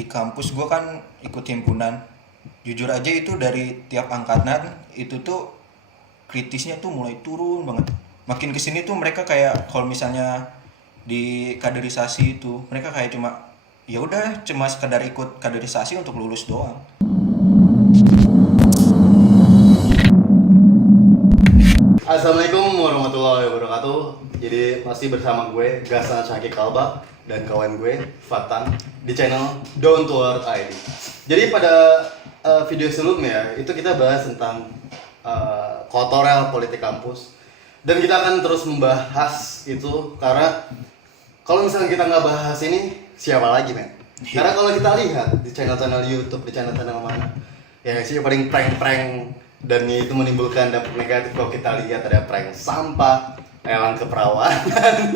di kampus gue kan ikut himpunan. Jujur aja itu dari tiap angkatan itu tuh kritisnya tuh mulai turun banget. Makin kesini tuh mereka kayak kalau misalnya di kaderisasi itu mereka kayak cuma ya udah cuma sekedar ikut kaderisasi untuk lulus doang. Assalamualaikum warahmatullahi wabarakatuh. Jadi masih bersama gue Gasan Syakik Kalba dan kawan gue Fatan di channel Down to Earth ID. Jadi pada video sebelumnya itu kita bahas tentang kotorel politik kampus, dan kita akan terus membahas itu karena kalau misalnya kita nggak bahas ini siapa lagi, men? Karena kalau kita lihat di channel-channel YouTube, di channel-channel mana ya sih paling prank-prank, dan itu menimbulkan dampak negatif. Kalau kita lihat ada prank sampah, lelang keperawanan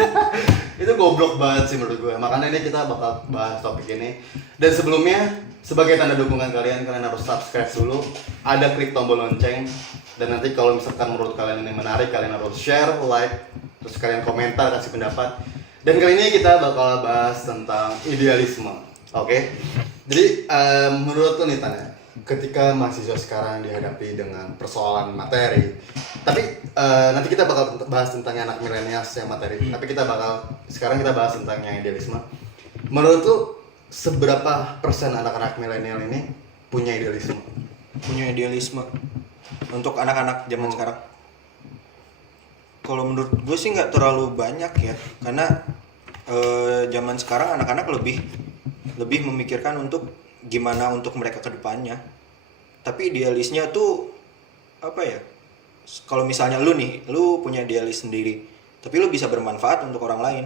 itu goblok banget sih menurut gue. Makanya ini kita bakal bahas topik ini. Dan sebelumnya, sebagai tanda dukungan kalian harus subscribe dulu, ada klik tombol lonceng, dan nanti kalau misalkan menurut kalian ini menarik, kalian harus share, like, terus kalian komentar, kasih pendapat. Dan kali ini kita bakal bahas tentang idealisme. Oke? Jadi menurut lo nih Tanya, ketika mahasiswa sekarang dihadapi dengan persoalan materi, tapi nanti kita bakal bahas tentang anak milenial yang materi, tapi sekarang kita bahas tentang yang idealisme. Menurut lu seberapa persen anak-anak milenial ini punya idealisme? Punya idealisme untuk anak-anak zaman sekarang. Kalau menurut gue sih nggak terlalu banyak ya, karena zaman sekarang anak-anak lebih memikirkan untuk gimana untuk mereka ke depannya. Tapi idealisnya tuh apa ya? Kalau misalnya lu punya idealis sendiri, tapi lu bisa bermanfaat untuk orang lain.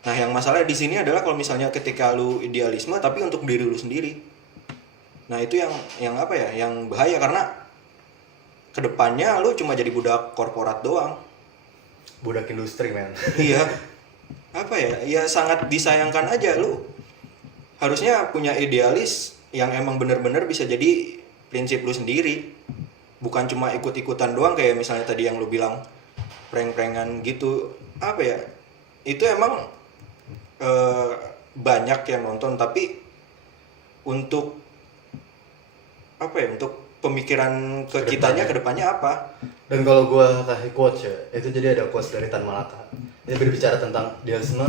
Nah, yang masalah di sini adalah kalau misalnya ketika lu idealisme tapi untuk diri lu sendiri. Nah, itu yang apa ya? Yang bahaya, karena kedepannya lu cuma jadi budak korporat doang. Budak industri, men. Iya. Apa ya? Ya sangat disayangkan aja. Lu harusnya punya idealis yang emang benar-benar bisa jadi prinsip lu sendiri, bukan cuma ikut-ikutan doang kayak misalnya tadi yang lu bilang prank-prankan gitu. Apa ya, itu emang banyak yang nonton, tapi untuk apa ya, untuk pemikiran ke kitanya ke depannya apa. Dan kalau gue kasih quotes ya, itu jadi ada quotes dari Tan Malaka. Dia berbicara tentang idealisme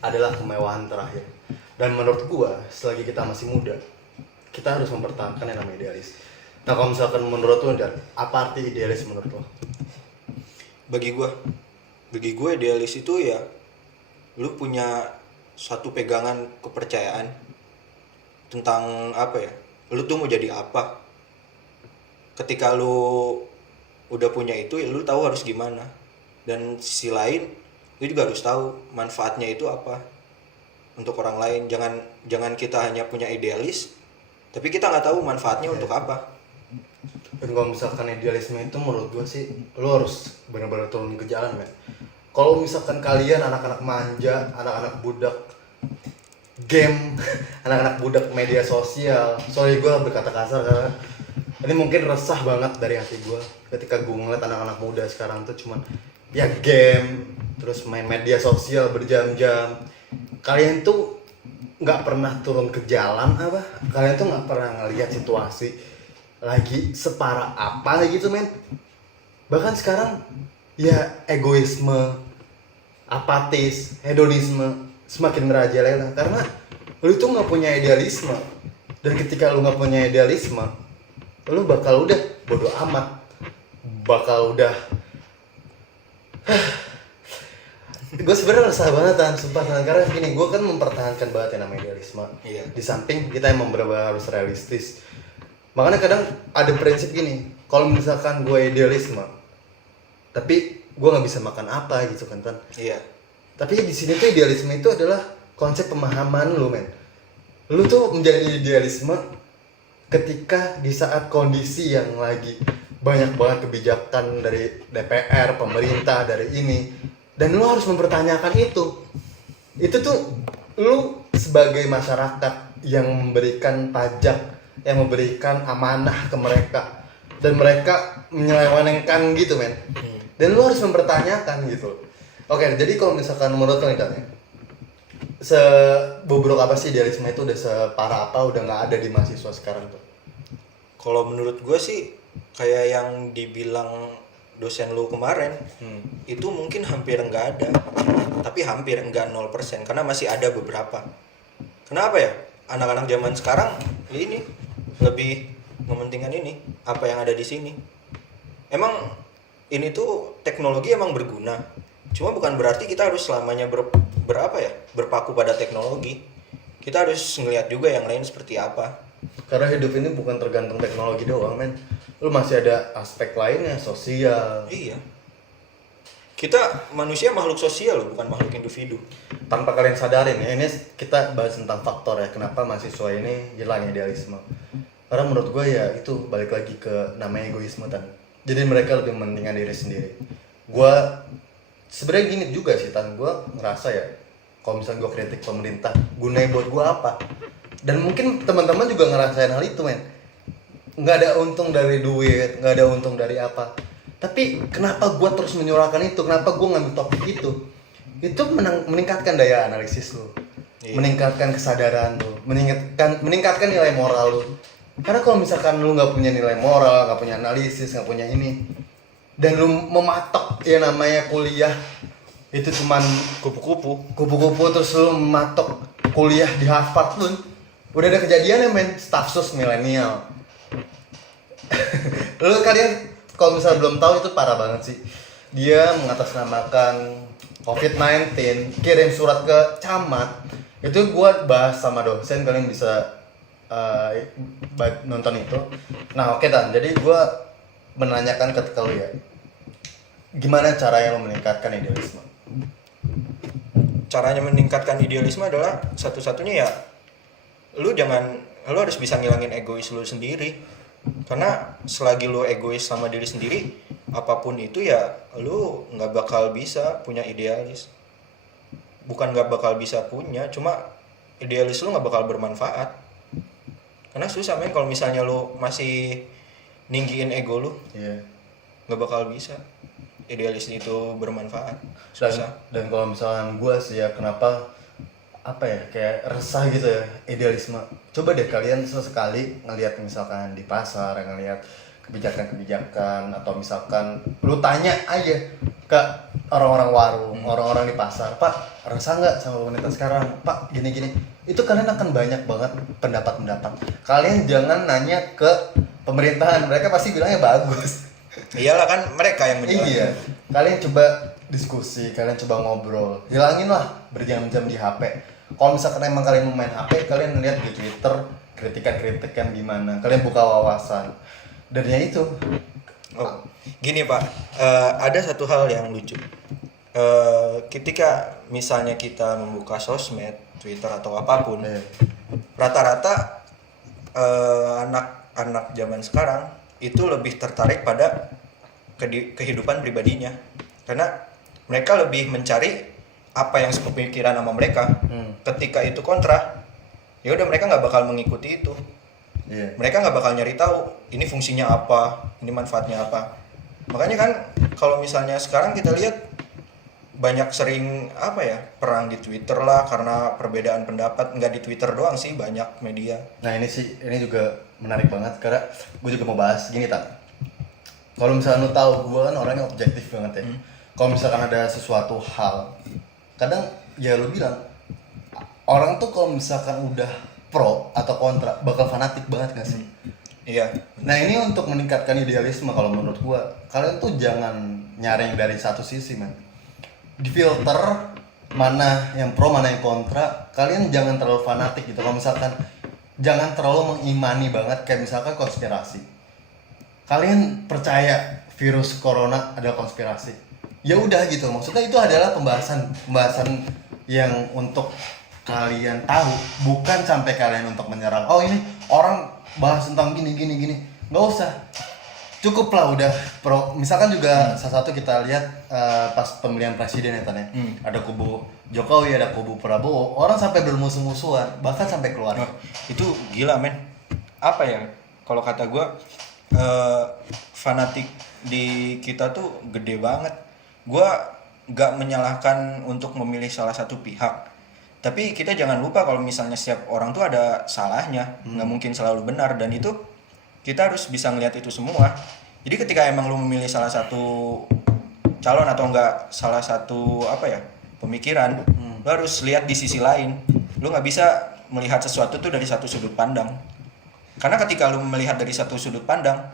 adalah kemewahan terakhir. Dan menurut gue, selagi kita masih muda, kita harus mempertahankan yang namanya idealis. Nah, kalau misalkan menurut lo, apa arti idealis menurut lo? Bagi gue idealis itu ya lu punya satu pegangan kepercayaan tentang apa ya, lu tuh mau jadi apa. Ketika lu udah punya itu ya lu tahu harus gimana, dan sisi lain lu juga harus tahu manfaatnya itu apa untuk orang lain. Jangan kita hanya punya idealis tapi kita nggak tahu manfaatnya untuk apa. Dan kalau misalkan idealisme itu menurut gue sih, lo harus benar-benar turun ke jalan, men. Kalau misalkan kalian anak-anak manja, anak-anak budak game, anak-anak budak media sosial, sorry gue berkata kasar karena ini mungkin resah banget dari hati gue ketika gue ngeliat anak-anak muda sekarang tuh cuman ya game, terus main media sosial berjam-jam. Kalian tuh nggak pernah turun ke jalan apa? Kalian tuh nggak pernah ngelihat situasi lagi separah apa gitu, men. Bahkan sekarang ya egoisme, apatis, hedonisme semakin merajalela karena lu tuh nggak punya idealisme. Dan ketika lu nggak punya idealisme, lu bakal udah bodo amat, bakal udah gue sebenarnya resah banget sumpah, karena gini, gue kan mempertahankan banget yang namanya idealisme. Iya. Di samping kita emang bener-bener harus realistis. Makanya kadang ada prinsip gini, kalau misalkan gue idealisme tapi gue nggak bisa makan apa gitu kan, Tan. Iya. Tapi di sini tuh idealisme itu adalah konsep pemahaman lu, men. Lu tuh menjadi idealisme ketika di saat kondisi yang lagi banyak banget kebijakan dari DPR, pemerintah, dari ini, dan lu harus mempertanyakan itu. Itu tuh lu sebagai masyarakat yang memberikan pajak, yang memberikan amanah ke mereka, dan mereka menyelewengkan gitu, men. Dan lu harus mempertanyakan gitu. Oke, jadi kalau misalkan menurut lo nih, Sebobrok apa sih idealisme itu, udah separah apa, udah nggak ada di mahasiswa sekarang tuh? Kalau menurut gue sih kayak yang dibilang dosen lu kemarin, itu mungkin hampir nggak ada, tapi hampir nggak 0%, karena masih ada beberapa. Kenapa ya? Anak-anak zaman sekarang ya ini lebih mementingkan ini apa yang ada di sini. Emang ini tuh teknologi emang berguna, cuma bukan berarti kita harus selamanya berapa ya, berpaku pada teknologi. Kita harus ngelihat juga yang lain seperti apa. Karena hidup ini bukan tergantung teknologi doang, men. Lu masih ada aspek lainnya, sosial. Iya, kita manusia makhluk sosial loh, bukan makhluk individu. Tanpa kalian sadarin ya, ini kita bahas tentang faktor ya, kenapa mahasiswa ini hilang idealisme. Karena menurut gue ya itu balik lagi ke namanya egoisme kan. Jadi mereka lebih mementingkan diri sendiri. Gue sebenarnya gini juga sih, gue ngerasa ya, kalau misalnya gue kritik pemerintah, gunanya buat gue apa? Dan mungkin teman-teman juga ngerasain hal itu, men. Nggak ada untung dari duit, nggak ada untung dari apa. Tapi kenapa gue terus menyuarakan itu? Kenapa gue ngambil topik itu? Itu meningkatkan daya analisis lo, Iya. meningkatkan kesadaran lo, meningkatkan nilai moral lo. Karena kalau misalkan lu nggak punya nilai moral, nggak punya analisis, nggak punya ini, dan lu mematok ya namanya kuliah itu cuman kupu-kupu, terus lu mematok kuliah di Harvard pun udah ada kejadian ya, men. Stafsus milenial. Lu kalian kalau misalnya belum tahu, itu parah banget sih. Dia mengatasnamakan COVID-19, kirim surat ke camat. Itu gua bahas sama dosen, kalian bisa nonton itu. Nah, oke Dan, jadi gua menanyakan ke lu ya, gimana caranya lo meningkatkan idealisme? Caranya meningkatkan idealisme adalah satu-satunya ya, lu harus bisa ngilangin egois lu sendiri. Karena selagi lu egois sama diri sendiri, apapun itu ya lu nggak bakal bisa punya idealis. Bukan nggak bakal bisa punya, cuma idealis lu nggak bakal bermanfaat. Karena susah, men, kalau misalnya lu masih ninggiin ego lu, Iya. nggak bakal bisa idealis itu bermanfaat. Dan, Susah. dan kalau misalnya gue sih ya, kenapa apa ya, kayak resah gitu ya idealisme. Coba deh kalian sesekali ngelihat misalkan di pasar, ngelihat kebijakan-kebijakan, atau misalkan lu tanya aja ke orang-orang warung, orang-orang di pasar, Pak, resah nggak sama pemerintah sekarang? Pak, gini-gini. Itu kalian akan banyak banget pendapat-pendapat. Kalian jangan nanya ke pemerintahan, mereka pasti bilangnya bagus. Iyalah, kan mereka yang menjelaskan. Iya, kalian coba diskusi, kalian coba ngobrol, hilangin lah berjam-jam di HP. Kalau misalkan emang kalian mau main HP, kalian lihat di Twitter kritikan-kritikan gimana, kalian buka wawasan. Dan ya itu. Oh, gini Pak, ada satu hal yang lucu. Ketika misalnya kita membuka sosmed, Twitter atau apapun, rata-rata anak-anak zaman sekarang itu lebih tertarik pada kehidupan pribadinya, karena mereka lebih mencari apa yang sepemikiran sama mereka. Ketika itu kontra, ya udah mereka nggak bakal mengikuti itu. Mereka nggak bakal nyari tahu ini fungsinya apa, ini manfaatnya apa. Makanya kan kalau misalnya sekarang kita lihat banyak sering apa ya, perang di Twitter lah karena perbedaan pendapat. Nggak di Twitter doang sih, banyak media. Nah ini juga menarik banget, karena gue juga mau bahas gini Tak. Kalau misalnya lu tahu, gue kan orangnya objektif banget ya. Kalau misalkan ada sesuatu hal, kadang ya lu bilang, orang tuh kalau misalkan udah pro atau kontra bakal fanatik banget gak sih? Iya. Nah ini untuk meningkatkan idealisme kalau menurut gue, kalian tuh jangan nyaring dari satu sisi, man. Di filter mana yang pro, mana yang kontra. Kalian jangan terlalu fanatik gitu. Kalau misalkan jangan terlalu mengimani banget kayak misalkan konspirasi. Kalian percaya virus corona adalah konspirasi, ya udah gitu. Maksudnya itu adalah pembahasan yang untuk kalian tahu, bukan sampai kalian untuk menyerang. Oh ini orang bahas tentang gini, nggak usah. Cukup lah udah pro. Misalkan juga salah satu kita lihat pas pemilihan presiden ya Tan ya. Ada kubu Jokowi, ada kubu Prabowo. Orang sampai bermusuh-musuhan, bahkan sampai keluar. Itu gila, men. Apa ya, kalau kata gue, fanatik di kita tuh gede banget. Gue gak menyalahkan untuk memilih salah satu pihak, Tapi kita jangan lupa kalau misalnya setiap orang tuh ada salahnya, nggak mungkin selalu benar, dan itu kita harus bisa ngelihat itu semua. Jadi ketika emang lu memilih salah satu calon atau enggak salah satu pemikiran, lu harus lihat di sisi lain. Lu nggak bisa melihat sesuatu tuh dari satu sudut pandang. Karena ketika lu melihat dari satu sudut pandang,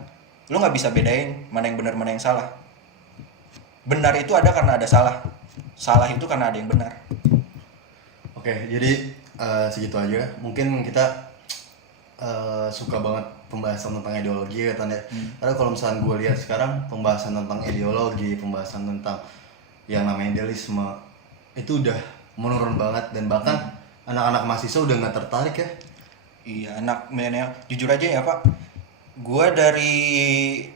lu nggak bisa bedain mana yang benar mana yang salah. Benar itu ada karena ada salah. Salah itu karena ada yang benar. Oke, jadi segitu aja. Mungkin kita suka banget pembahasan tentang ideologi ya Tan ya. Karena kalau misalnya gue lihat sekarang pembahasan tentang ideologi, pembahasan tentang yang namanya idealisme itu udah menurun banget, dan bahkan anak-anak mahasiswa udah nggak tertarik ya. Iya, anak milenial. Jujur aja ya Pak, gue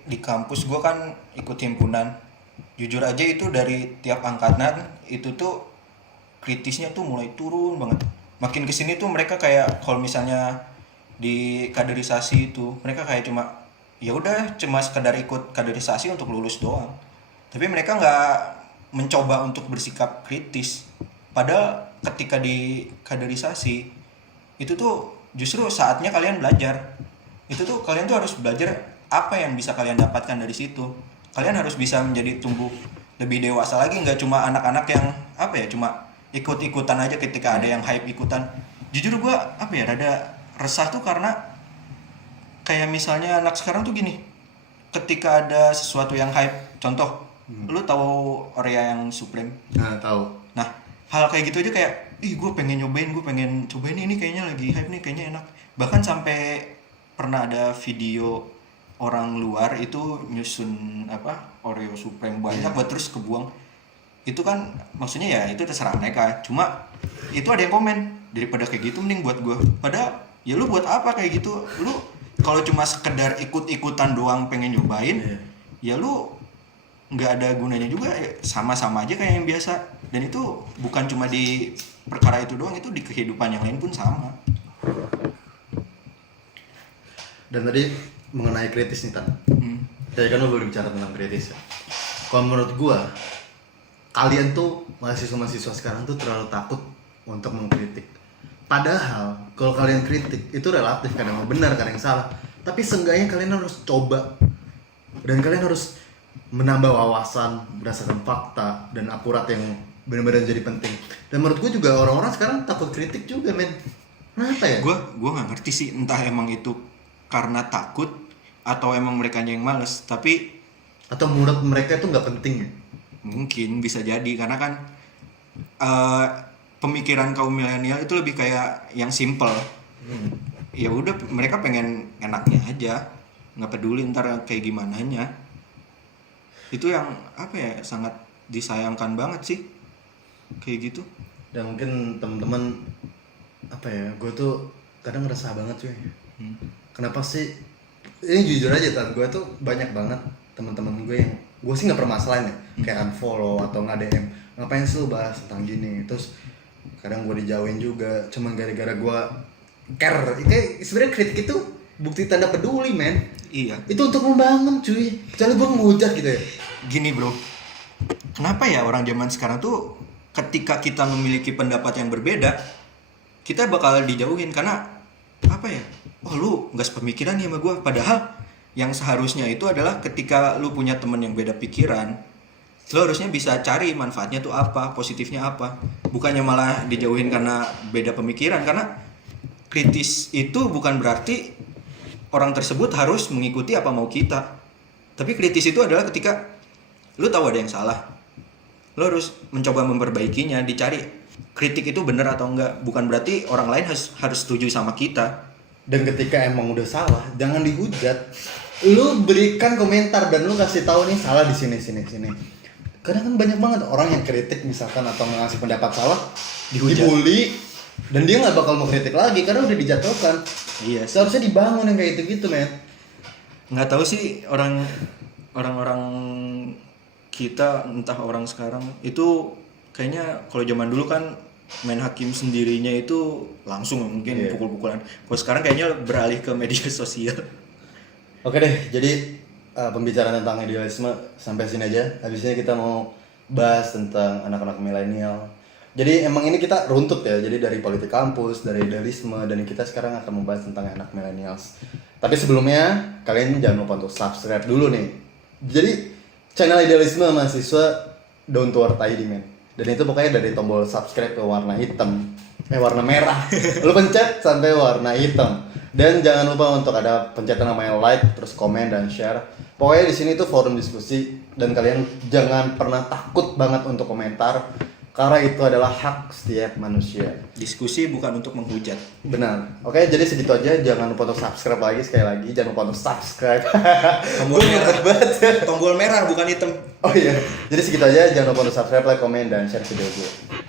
di kampus gue kan ikut himpunan. Jujur aja itu dari tiap angkatan itu tuh kritisnya tuh mulai turun banget. Makin kesini tuh mereka kayak kalau misalnya di kaderisasi itu mereka kayak cuma sekedar ikut kaderisasi untuk lulus doang. Tapi mereka nggak mencoba untuk bersikap kritis. Padahal ketika di kaderisasi itu tuh justru saatnya kalian belajar. Itu tuh kalian tuh harus belajar apa yang bisa kalian dapatkan dari situ. Kalian harus bisa menjadi tumbuh lebih dewasa lagi, nggak cuma anak-anak yang cuma ikut-ikutan aja ketika ada yang hype ikutan. Jujur gue rada resah tuh karena kayak misalnya anak sekarang tuh gini, ketika ada sesuatu yang hype, contoh lu tahu Oreo yang Supreme? Nah, tahu. Nah, hal kayak gitu aja kayak gue pengen cobain ini kayaknya lagi hype nih, kayaknya enak. Bahkan sampai pernah ada video orang luar itu nyusun Oreo Supreme banyak buat terus kebuang. Itu kan maksudnya ya itu terserah mereka, cuma itu ada yang komen daripada kayak gitu mending buat gue. Padahal ya lu buat apa kayak gitu, lu kalau cuma sekedar ikut-ikutan doang pengen nyobain, ya lu nggak ada gunanya juga, sama-sama aja kayak yang biasa. Dan itu bukan cuma di perkara itu doang, itu di kehidupan yang lain pun sama. Dan tadi mengenai kritis nih Tan, tadi kan lu baru bicara tentang kritis ya. Kalau menurut gua, kalian tuh mahasiswa-mahasiswa sekarang tuh terlalu takut untuk mengkritik. Padahal kalau kalian kritik itu relatif, kadang benar kadang salah. Tapi seenggaknya kalian harus coba, dan kalian harus menambah wawasan berdasarkan fakta dan akurat yang benar-benar jadi penting. Dan menurut gue juga orang-orang sekarang takut kritik juga men. Kenapa ya? Gue nggak ngerti sih, entah emang itu karena takut atau emang mereka yang males. Tapi atau menurut mereka itu nggak penting ya? Mungkin bisa jadi karena kan pemikiran kaum milenial itu lebih kayak yang simple. Ya udah mereka pengen enaknya aja, nggak peduli ntar kayak gimananya. Itu yang sangat disayangkan banget sih kayak gitu. Dan mungkin teman-teman gue tuh kadang ngerasa banget cuy. Kenapa sih, ini jujur aja Tan, gue tuh banyak banget teman-teman gue yang gue sih nggak permasalahan ya, kayak unfollow atau nggak DM, ngapain sih lu bahas tentang gini. Terus kadang gue dijauhin juga cuman gara-gara gue care. Kayak sebenarnya kritik itu bukti tanda peduli men. Iya, itu untuk membangun cuy, kecuali gue ngehujat gitu ya. Gini bro, kenapa ya orang zaman sekarang tuh ketika kita memiliki pendapat yang berbeda, kita bakal dijauhin karena lu nggak sepemikiran nih sama gue. Padahal yang seharusnya itu adalah ketika lu punya temen yang beda pikiran, lu harusnya bisa cari manfaatnya tuh apa, positifnya apa. Bukannya malah dijauhin karena beda pemikiran. Karena kritis itu bukan berarti orang tersebut harus mengikuti apa mau kita. Tapi kritis itu adalah ketika lu tahu ada yang salah, lu harus mencoba memperbaikinya, dicari kritik itu benar atau enggak. Bukan berarti orang lain harus setuju sama kita. Dan ketika emang udah salah, jangan dihujat. Lu berikan komentar dan lu kasih tahu nih salah di sini. Karena kan banyak banget orang yang kritik misalkan atau ngasih pendapat salah, dibully, dan dia nggak bakal mau kritik lagi karena udah dijatuhkan. Iya. Seharusnya dibangun yang kayak gitu men. Nggak tahu sih orang-orang kita, entah orang sekarang itu kayaknya kalau zaman dulu kan main hakim sendirinya itu langsung mungkin pukul-pukulan. Kalau sekarang kayaknya beralih ke media sosial. Oke deh, jadi pembicaraan tentang idealisme sampai sini aja. Habis ini kita mau bahas tentang anak-anak milenial. Jadi emang ini kita runtut ya, jadi dari politik kampus, dari idealisme, dan kita sekarang akan membahas tentang anak millennials. Tapi sebelumnya, kalian jangan lupa untuk subscribe dulu nih. Jadi, channel idealisme mahasiswa Down to Earth ID, men. Dan itu pokoknya dari tombol subscribe ke warna hitam, warna merah. Lu pencet sampai warna hitam. Dan jangan lupa untuk ada pencetan namanya like, terus komen dan share. Pokoknya di sini tuh forum diskusi dan kalian jangan pernah takut banget untuk komentar. Karena itu adalah hak setiap manusia. Diskusi bukan untuk menghujat. Benar. Oke, jadi segitu aja. Jangan lupa untuk subscribe lagi sekali lagi. Jangan lupa untuk subscribe. Tombol merah banget. Tombol merah bukan hitam. Oh iya. Jadi segitu aja. Jangan lupa untuk subscribe, like, komen, dan share video gue.